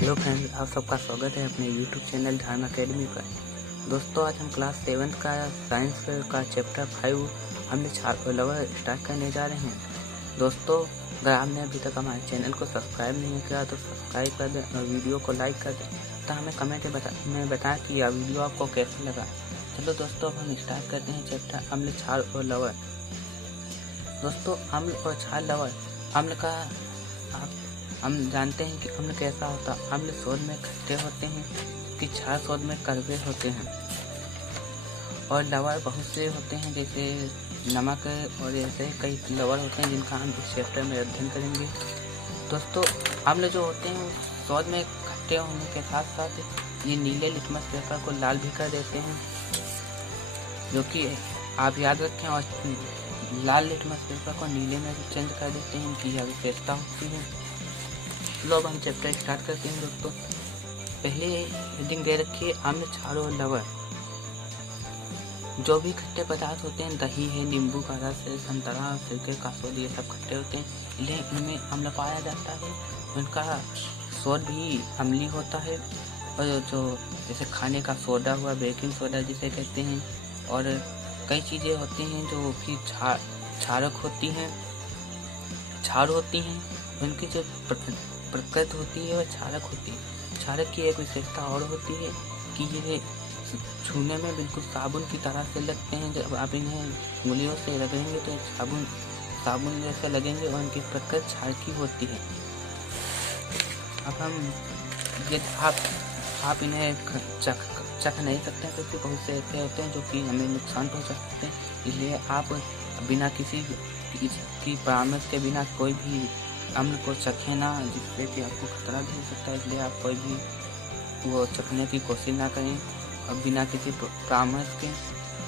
Hello friends, आप सबका स्वागत है अपने यूट्यूब चैनल ध्यान अकेडमी पर। दोस्तों, आज हम क्लास 7 का साइंस का चैप्टर 5 हमने लवर स्टार्ट करने जा रहे हैं। दोस्तों, अगर आपने अभी तक हमारे चैनल को सब्सक्राइब नहीं किया तो सब्सक्राइब कर दें और वीडियो को लाइक कर दें तो हमें कमेंट में बताएं कि यह वीडियो आपको कैसा लगा। चलो दोस्तों, अब हम स्टार्ट करते हैं चैप्टर अम्ल, क्षार और लवण। दोस्तों, अम्ल और क्षार लवण। अम्ल का हम जानते हैं कि अम्ल कैसा होता है। अम्ल स्वाद में खट्टे होते हैं कि क्षार स्वाद में कड़वे होते हैं। और लवण बहुत से होते हैं, जैसे नमक, और ऐसे कई लवण होते हैं जिनका हम इस चैप्टर में अध्ययन करेंगे। दोस्तों, अम्ल जो होते हैं वो स्वाद में खट्टे होने के साथ साथ ये नीले लिटमस पेपर को लाल भी कर देते हैं, जो कि आप याद रखें। और लाल लिटमस पेपर को नीले में भी चेंज कर देते हैं, इनकी यह विशेषता होती है। लो, अब हम चैप्टर स्टार्ट करते हैं। दोस्तों, पहले हेडिंग दे रखी है अम्ल, क्षार और लवण। जो भी खट्टे पदार्थ होते हैं, दही है, नींबू का रस है, संतरा, सिरके का स्वाद, ये सब खट्टे होते हैं, लेकिन इनमें अम्ल पाया जाता है। उनका स्वाद भी अम्लीय होता है। और जो जैसे खाने का सोडा हुआ, बेकिंग सोडा जिसे कहते हैं, और कई चीज़ें होती हैं जो कि क्षारक होती हैं, क्षार होती हैं। उनकी जो प्रकृति होती है वह क्षारक होती है। क्षारक की एक विशेषता और होती है कि ये छूने में बिल्कुल साबुन की तरह से लगते हैं। जब आप इन्हें उंगलियों से लगेंगे तो साबुन जैसे लगेंगे, और उनकी प्रकृति क्षार की होती है। अब हम ये आप इन्हें चख नहीं सकते हैं, क्योंकि बहुत से ऐसे होते हैं जो कि हमें नुकसान पहुंचा सकते हैं। इसलिए आप बिना किसी की परामर्श के बिना कोई भी अम्ल को चखें ना, जिससे कि आपको खतरा भी हो सकता है। इसलिए आप कोई भी वो चखने की कोशिश ना करें, और बिना किसी परामर्श के।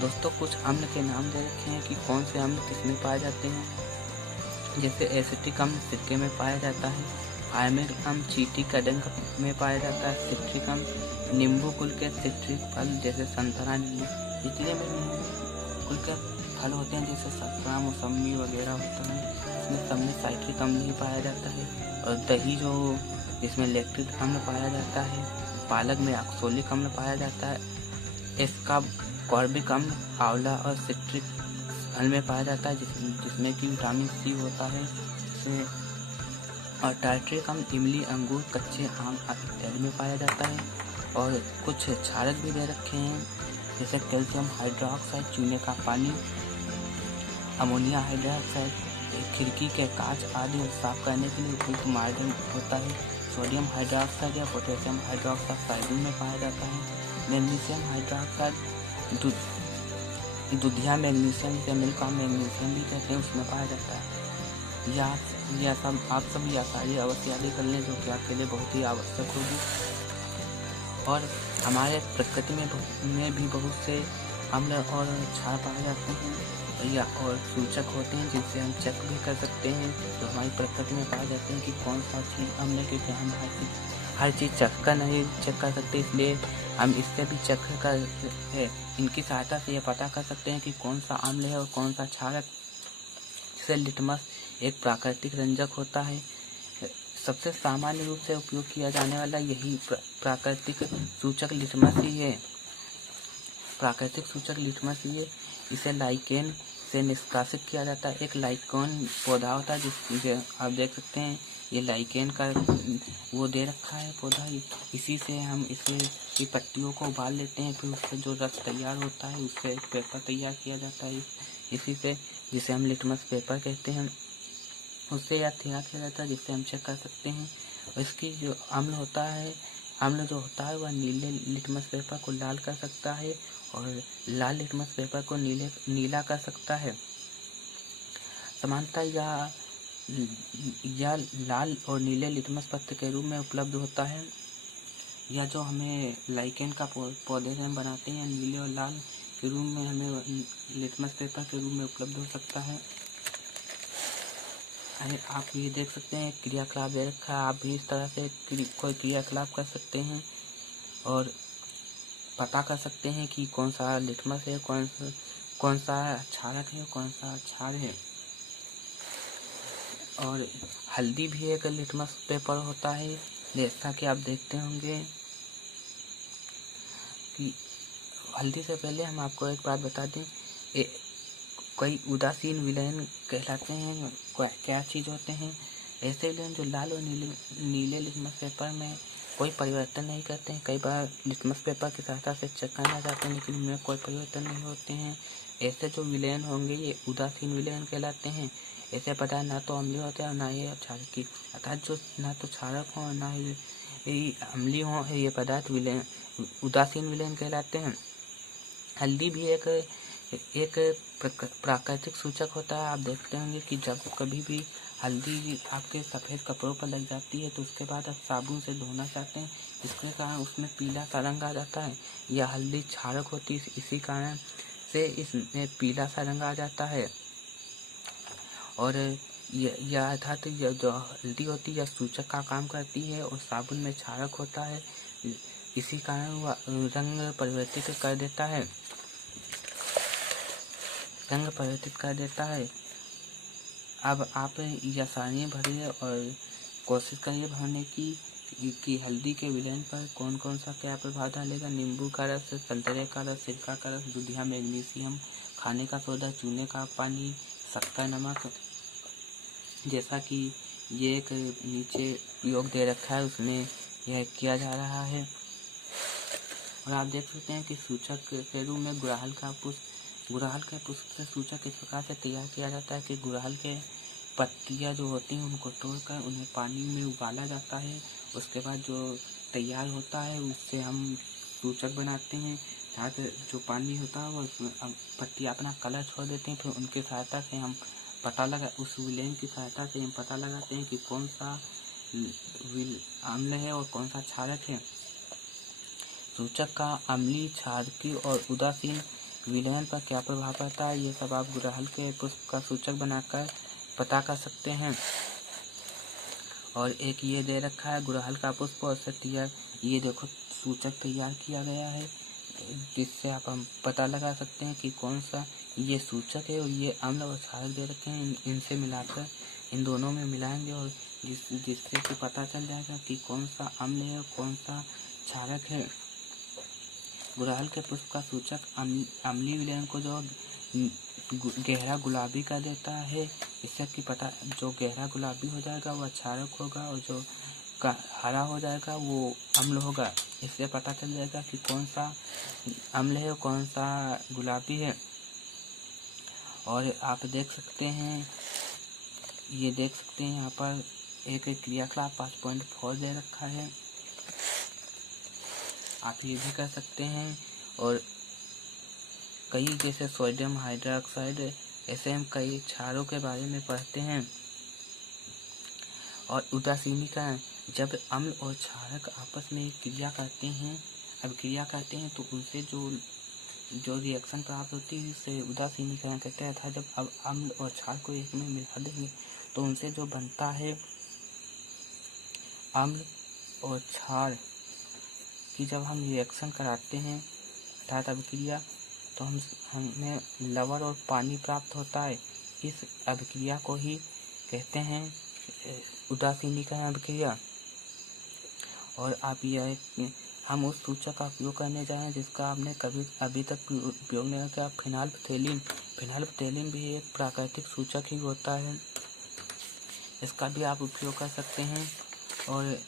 दोस्तों, कुछ अम्ल के नाम दे रखे हैं कि कौन से अम्ल किसमें पाए जाते हैं। जैसे एसिटिक अम्ल सिरके में पाया जाता है, फार्मिक अम्ल चींटी का डंक में पाया जाता है, सिट्रिक अम्ल नींबू कुल के सिट्रिक फल जैसे संतरा, नींबू, जितने भी नींबू कुल के फल होते हैं जैसे संतरा, मौसमी वगैरह होता है, इसमें सब में साइट्रिक अम्ल ही पाया जाता है। और दही जो जिसमें लैक्टिक अम्ल पाया जाता है, पालक में ऑक्सैलिक अम्ल पाया जाता है, एस्कॉर्बिक अम्ल आंवला और सिट्रिक फल में पाया जाता है, जिसमें कि विटामिन सी होता है। और टार्ट्रिक अम्ल इमली, अंगूर, कच्चे आम इत्यादि में पाया जाता है। और कुछ क्षारक भी दे रखे हैं, जैसे कैल्शियम हाइड्रोक्साइड चूने का पानी, अमोनिया हाइड्रोक्साइड खिड़की के कांच आदि साफ करने के लिए उपयुक्त मार्जन होता है। सोडियम हाइड्रोक्साइड या पोटेशियम हाइड्रोक्साइड साइडिन में पाया जाता है। मैग्नीशियम हाइड्रोक्साइड दूधिया मैग्नीशियम या मिल्क का मैग्नीशियम भी कहते हैं, उसमें पाया जाता है। यह सब आप सब यह सारी अवश्य याद कर लें, जो कि आपके लिए बहुत ही आवश्यक होगी। और हमारे प्रकृति में भी बहुत से अम्ल और क्षार पाए जाते हैं, या और सूचक होते हैं जिनसे हम चेक भी कर सकते हैं, जो हमारी प्रकृति में पाए जाते हैं कि कौन सा चीज़ अम्ल है। क्योंकि हम हर चीज़ चेक कर नहीं चेक कर सकते, इसलिए हम इससे भी चेक कर इनकी सहायता से ये पता कर सकते हैं कि कौन सा अम्ल है और कौन सा क्षारक। जैसे लिटमस एक प्राकृतिक रंजक होता है। सबसे सामान्य रूप से उपयोग किया जाने वाला यही प्राकृतिक सूचक लिटमस ही है। प्राकृतिक सूचक लिटमस ही है। इसे लाइकेन से निष्कासित किया जाता है। एक लाइकेन पौधा होता है, जिसे आप देख सकते हैं, ये लाइकेन का वो दे रखा है पौधा। इसी से हम इसे की पत्तियों को उबाल लेते हैं, फिर उससे जो रस तैयार होता है उससे एक पेपर तैयार किया जाता है। इसी से, जिसे हम लिटमस पेपर कहते हैं, उससे यह तैयार किया जाता है, जिससे हम चेक कर सकते हैं। और इसकी जो अम्ल जो होता है वह नीले लिटमस पेपर को लाल कर सकता है, और लाल लिटमस पेपर को नीला कर सकता है। समानतः यह लाल और नीले लिटमस पत्र के रूप में उपलब्ध होता है। या जो हमें लाइकेन का पौधे से हम बनाते हैं, नीले और लाल के रूप में हमें लिटमस पेपर के रूप में उपलब्ध हो सकता है। आप ये देख सकते हैं क्रियाकलाप दे रखा है। आप भी इस तरह से कोई क्रियाकलाप कर सकते हैं और पता कर सकते हैं कि कौन सा लिटमस है, कौन सा क्षारक है, कौन सा क्षार है। और हल्दी भी एक लिटमस पेपर होता है। जैसा कि आप देखते होंगे कि हल्दी से पहले हम आपको एक बात बता दें, कई उदासीन विलयन कहलाते हैं। क्या चीज़ होते हैं? ऐसे विलयन जो लाल और नीले लिटमस पेपर में कोई परिवर्तन नहीं करते हैं। कई बार लिटमस पेपर की सहायता से चेक करना चाहते हैं लेकिन इनमें कोई परिवर्तन नहीं होते हैं। ऐसे जो विलयन होंगे ये उदासीन विलयन कहलाते हैं। ऐसे पदार्थ ना तो अम्लीय होते हैं और ना ही क्षारकीय, अर्थात जो ना तो क्षारक हो और ना ही अम्लीय हो, ये पदार्थ विलयन उदासीन विलयन कहलाते हैं। हल्दी भी एक प्राकृतिक सूचक होता है। आप देखते होंगे कि जब कभी भी हल्दी आपके सफ़ेद कपड़ों पर लग जाती है तो उसके बाद आप साबुन से धोना चाहते हैं, इसके कारण उसमें पीला सा रंग आ जाता है। यह हल्दी क्षारक होती है, इसी कारण से इसमें पीला सा रंग आ जाता है। और यह अर्थात यह जो हल्दी होती है यह सूचक का काम करती है और साबुन में क्षारक होता है, इसी कारण वह रंग परिवर्तित कर देता है। अब आप यह सारणी भरिए और कोशिश करिए भरने की कि हल्दी के विलयन पर कौन कौन सा क्या प्रभाव डालेगा। नींबू का रस, संतरे का रस, सिरका का रस, दूधिया, मैग्नीशियम, खाने का सोडा, चूने का पानी, शक्कर, नमक। जैसा कि ये एक नीचे योग दे रखा है उसमें यह किया जा रहा है। और आप देख सकते हैं कि सूचक के रूप में गुड़हल के पुष्प से सूचक इस प्रकार से तैयार किया जाता है कि गुड़हल के पत्तियां जो होती हैं उनको तोड़कर उन्हें पानी में उबाला जाता है। उसके बाद जो तैयार होता है उससे हम सूचक बनाते हैं। साथ जो पानी होता है वो उसमें पत्तियां अपना कलर छोड़ देती हैं, फिर उनकी सहायता से हम उस विलयन की सहायता से हम पता लगाते हैं कि कौन सा अम्ल है और कौन सा क्षारक है। सूचक का अम्लीय, क्षारकीय और उदासीन विलयन पर क्या प्रभाव पड़ता है, ये सब आप गुड़हल के पुष्प का सूचक बनाकर पता कर सकते हैं। और एक ये दे रखा है गुड़हल का पुष्प और तैयार, ये देखो सूचक तैयार किया गया है जिससे आप हम पता लगा सकते हैं कि कौन सा ये सूचक है और ये अम्ल और क्षारक दे रखे हैं। इनसे मिलाकर इन दोनों में मिलाएंगे और जिससे कि पता चल जाएगा कि कौन सा अम्ल है और कौन सा क्षारक है। गुड़हल के पुष्प का सूचक अम्लीय विलयन को जो गहरा गुलाबी कर देता है, इससे कि पता जो गहरा गुलाबी हो जाएगा वह क्षारक होगा और जो हरा हो जाएगा वो अम्ल होगा। इससे पता चल जाएगा कि कौन सा अम्ल है और कौन सा गुलाबी है। और आप देख सकते हैं यहाँ पर एक क्रियाकलाप 5.4 दे रखा है, आप ये भी कर सकते हैं। और कई जैसे सोडियम हाइड्रोक्साइड, ऐसे हम कई क्षारों के बारे में पढ़ते हैं। और उदासीनीकरण, जब अम्ल और क्षारक आपस में क्रिया करते हैं तो उनसे जो रिएक्शन प्राप्त होती है उसे उदासीनीकरण कहते हैं। अर्थात जब अब अम्ल और क्षार को एक में मिला देंगे तो उनसे जो बनता है अम्ल और क्षार कि जब हम रिएक्शन कराते हैं अर्थात अभिक्रिया तो हमें लवण और पानी प्राप्त होता है। इस अभिक्रिया को ही कहते हैं उदासीनीकरण अभिक्रिया। और आप हम उस सूचक का उपयोग करने जाएं जिसका आपने कभी अभी तक उपयोग नहीं किया। फिनाइलफ्थैलीन भी एक प्राकृतिक सूचक ही होता है, इसका भी आप उपयोग कर सकते हैं। और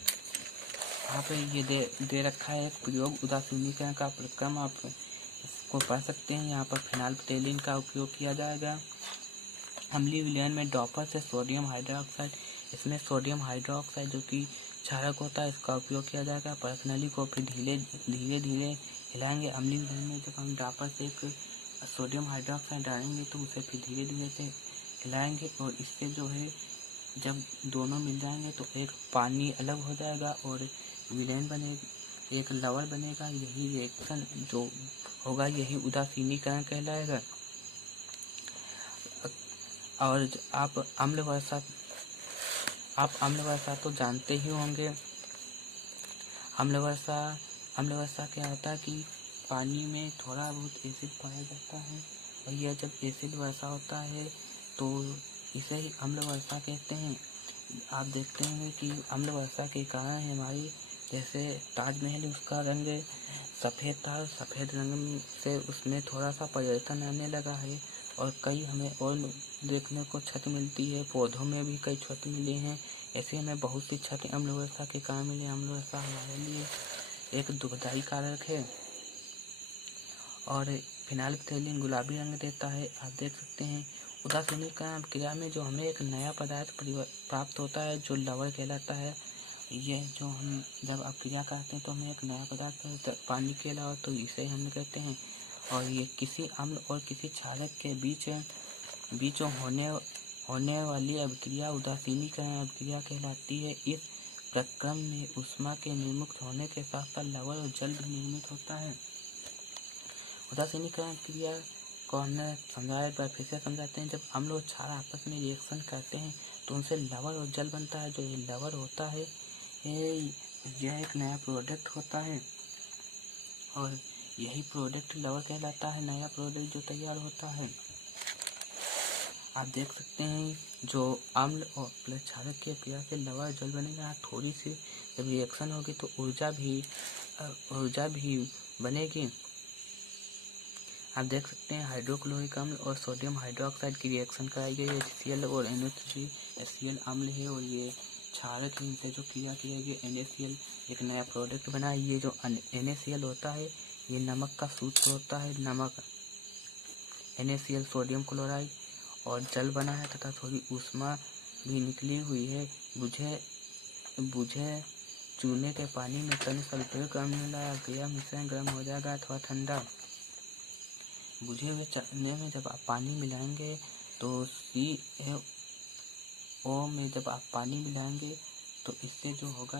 आप ये दे रखा है एक प्रयोग उदासीनीकरण का प्रक्रम, आप इसको पढ़ सकते हैं। यहाँ पर फिनाइलफ्थैलीन का उपयोग किया जाएगा। अम्लीय विलयन में डॉपर से सोडियम हाइड्रोक्साइड, इसमें सोडियम हाइड्रोक्साइड जो कि क्षारक होता है इसका उपयोग किया जाएगा। परखनली को फिर धीरे धीरे हिलाएंगे। अम्लीय विलयन में जब हम डॉपर से एक सोडियम हाइड्रोक्साइड डालेंगे तो उसे फिर धीरे धीरे से हिलाएंगे और इससे जो है जब दोनों मिल जाएंगे तो एक पानी अलग हो जाएगा और विलयन बनेगा, एक लवण बनेगा। यही रिएक्शन जो होगा यही उदासीनीकरण कहलाएगा। और आप अम्ल वर्षा तो जानते ही होंगे। अम्ल वर्षा क्या होता है कि पानी में थोड़ा बहुत एसिड पाया जाता है और यह जब एसिड वर्षा होता है तो इसे ही अम्ल वर्षा कहते हैं। आप देखते हैं कि अम्ल वर्षा के कारण हमारी जैसे ताजमहल उसका रंग सफ़ेद था, सफ़ेद रंग से उसमें थोड़ा सा परिवर्तन आने लगा है। और कई हमें और देखने को क्षति मिलती है, पौधों में भी कई क्षति मिली हैं। ऐसे हमें बहुत सी क्षति अम्ल वर्षा के कारण मिली। अम्ल वर्षा हमारे लिए एक दुखदायी कारक है और फिनाइलफ्थैलीन गुलाबी रंग देता है। आप देख सकते हैं उदासीनीकरण क्रिया में जो हमें एक नया पदार्थ प्राप्त होता है जो लवण कहलाता है। ये जो हम जब आप क्रिया करते हैं तो हमें एक नया पदार्थ पानी के अलावा, तो इसे हम कहते हैं। और ये किसी अम्ल और किसी क्षारक के बीच होने वाली अभिक्रिया उदासीनीकरण अभिक्रिया कहलाती है। इस प्रक्रम में ऊष्मा के निर्मुक्त होने के साथ साथ लवण और जल भी निर्मित होता है। उदासीनीकरण क्रिया को हमने समझाया, एक बार फिर से समझाते हैं। जब अम्ल और क्षार आपस में रिएक्शन करते हैं तो उनसे लवण और जल बनता है। जो ये लवण होता है यह एक नया प्रोडक्ट होता है और यही प्रोडक्ट लवण कहलाता है, नया प्रोडक्ट जो तैयार होता है। आप देख सकते हैं जो अम्ल और प्लस क्षारक की क्रिया से लवण जल बनेगा। थोड़ी सी जब रिएक्शन होगी तो ऊर्जा भी बनेगी। आप देख सकते हैं हाइड्रोक्लोरिक अम्ल और सोडियम हाइड्रोक्साइड की रिएक्शन कराई गई है। HCl और NO3 HCl अम्ल है और ये क्षारक है, इनसे जो क्रिया की जाएगी NaCl एक नया प्रोडक्ट बना है। ये जो NaCl होता है ये नमक का सूत्र होता है। नमक NaCl सोडियम क्लोराइड और जल बना है तथा थोड़ी ऊष्मा भी निकली हुई है। बुझे चूने के पानी में तन सल्फ्यूरिक अम्ल मिलाया गया, मिश्रण गर्म हो जाएगा अथवा ठंडा। बुझे हुए चने में जब आप पानी मिलाएंगे तो CO में जब आप पानी मिलाएंगे तो इससे जो होगा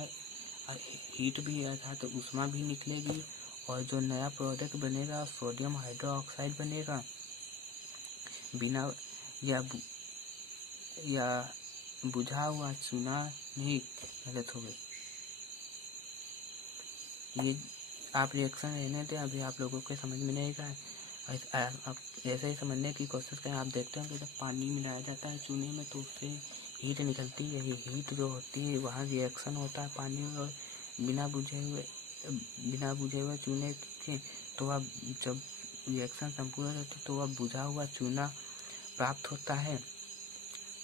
हीट भी अर्थात ऊष्मा भी निकलेगी और जो नया प्रोडक्ट बनेगा सोडियम हाइड्रोक्साइड बनेगा। बिना या बुझा हुआ चूना नहीं, गलत हो गई। ये आप रिएक्शन रहने दें, अभी आप लोगों के समझ में नहीं आएगा। आप ऐसे ही समझने की कोशिश करें। आप देखते हैं कि जब पानी मिलाया जाता है चूने में तो उससे हीट निकलती है। यही हीट जो होती है वहाँ रिएक्शन होता है पानी और बिना बुझे हुए चूने के, तो अब जब रिएक्शन संपूर्ण होती है तो वह बुझा हुआ चूना प्राप्त होता है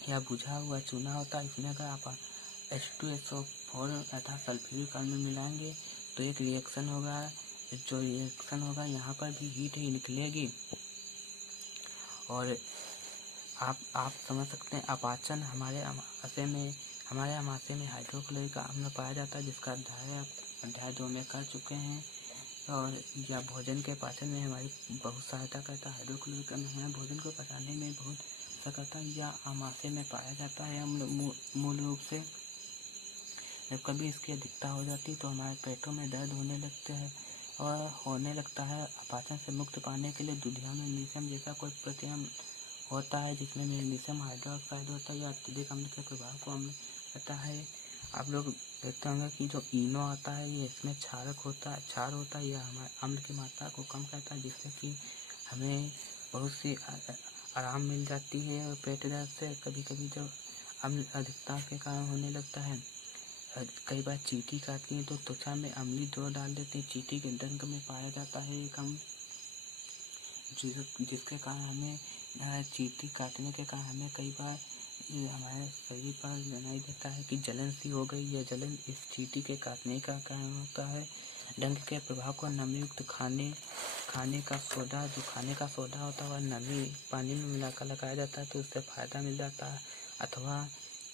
या बुझा हुआ चूना होता है। इसमें अगर आप H2SO4 अर्थात सल्फ्यूरिक अम्ल मिलाएंगे तो एक रिएक्शन होगा। जो रिएक्शन होगा यहाँ पर भी हीट ही निकलेगी और आप समझ सकते हैं अपाचन हमारे आमाशय में हाइड्रोक्लोरिक अम्ल पाया जाता है, जिसका अध्याय 2 में कर चुके हैं। और यह भोजन के पाचन में हमारी बहुत सहायता करता है। हाइड्रोक्लोरिक अम्ल हमारे भोजन को पचाने में बहुत सहायता करता है। यह आमाशय में पाया जाता है मूल रूप से। जब कभी इसकी अधिकता हो जाती है तो हमारे पेटों में दर्द होने लगता है। अपाचन से मुक्त पाने के लिए दूधिया में मैग्नीशियम जैसा कोई प्रतिअम्ल होता है जिसमें मैग्नीशियम हाइड्रोक्साइड होता है या अत्यधिक अम्ल के प्रभाव को अम्ल कहता है। आप लोग देखते होंगे कि जो इनो आता है ये इसमें क्षार होता है। यह हमारे अम्ल की मात्रा को कम करता है, जिससे कि हमें बहुत सी आराम मिल जाती है। और पेट दर्द से कभी कभी जो अम्ल अधिकता के कारण होने लगता है, कई बार चींटी काटती है तो त्वचा में अम्लीय द्रव डाल देते हैं। चींटी के डंक में पाया जाता है एक अम्ल, जिसके कारण हमें चींटी काटने के कारण हमें कई बार हमारे शरीर पर जनाई देता है कि जलन सी हो गई। यह जलन इस चींटी के काटने का कारण होता है। डंक के प्रभाव को नमीयुक्त खाने का सोडा होता है वह नमी पानी में मिलाकर लगाया जाता है तो उससे फायदा मिल जाता है। अथवा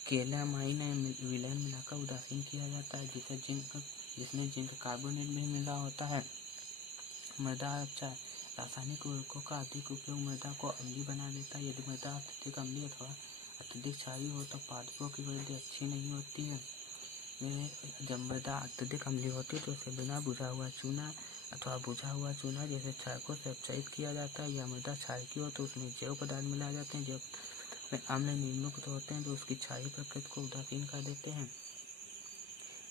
केलामाइन विलयन मिलाकर उदासीन किया जाता है, जिसमें जिंक कार्बोनेट भी मिला होता है। मृदा उपचार रासायनिक उर्वरकों का अधिक उपयोग मृदा को अम्लीय बना देता है। यदि मृदा अत्यधिक अम्लीय अथवा अत्यधिक क्षारीय हो तो पादपों की वृद्धि अच्छी नहीं होती है। जब मृदा अत्यधिक अम्लीय होती है तो उसे बिना बुझा हुआ चूना जैसे क्षारकों से अपचयित किया जाता है। या मृदा क्षारकीय हो तो उसमें जैव पदार्थ मिलाए जाते हैं। जब अम्ल निर्मुक्त होते हैं तो उसकी क्षारीय प्रकृति को उदासीन कर देते हैं।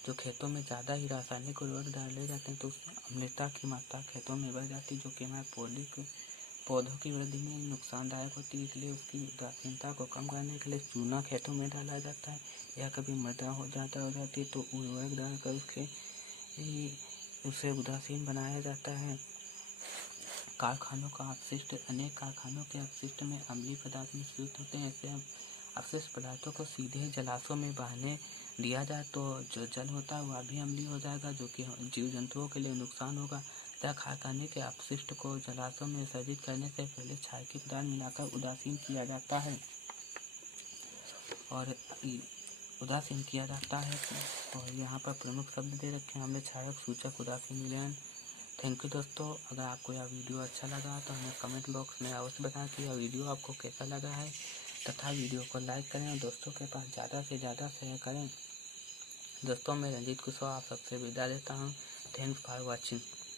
जो खेतों में ज़्यादा ही रासायनिक उर्वरक डाले जाते हैं तो उसमें अम्लता की मात्रा खेतों में बढ़ जाती है, जो कि हमारे पौधों की वृद्धि में नुकसानदायक होती है, इसलिए उसकी उदासीनता को कम करने के लिए चूना खेतों में डाला जाता है, या कभी मृदा हो जाती है तो उर्वरक डालकर उसे उदासीन बनाया जाता है। कारखानों का अपशिष्ट। अनेक कारखानों के अपशिष्ट में अम्लीय पदार्थ मिश्रित होते हैं। ऐसे अपशिष्ट पदार्थों को सीधे जलाशयों में बहने दिया जाए तो जो जल होता है वह भी अम्लीय हो जाएगा, जो कि जीव जंतुओं के लिए नुकसान होगा। तथा कारखाने के अपशिष्ट को जलाशयों में विसर्जित करने से पहले क्षार की पदार्थ मिलाकर उदासीन किया जाता है और यहाँ पर प्रमुख शब्द दे रखे हैं हमने: क्षारक, सूचक, उदासीन विलयन। थैंक यू दोस्तों। अगर आपको यह वीडियो अच्छा लगा तो हमें कमेंट बॉक्स में अवश्य बताएं कि यह वीडियो आपको कैसा लगा है, तथा वीडियो को लाइक करें और दोस्तों के पास ज़्यादा से ज़्यादा शेयर करें। दोस्तों, मैं रंजीत कुशवाहा आप सबसे विदा लेता हूँ। Thanks for watching.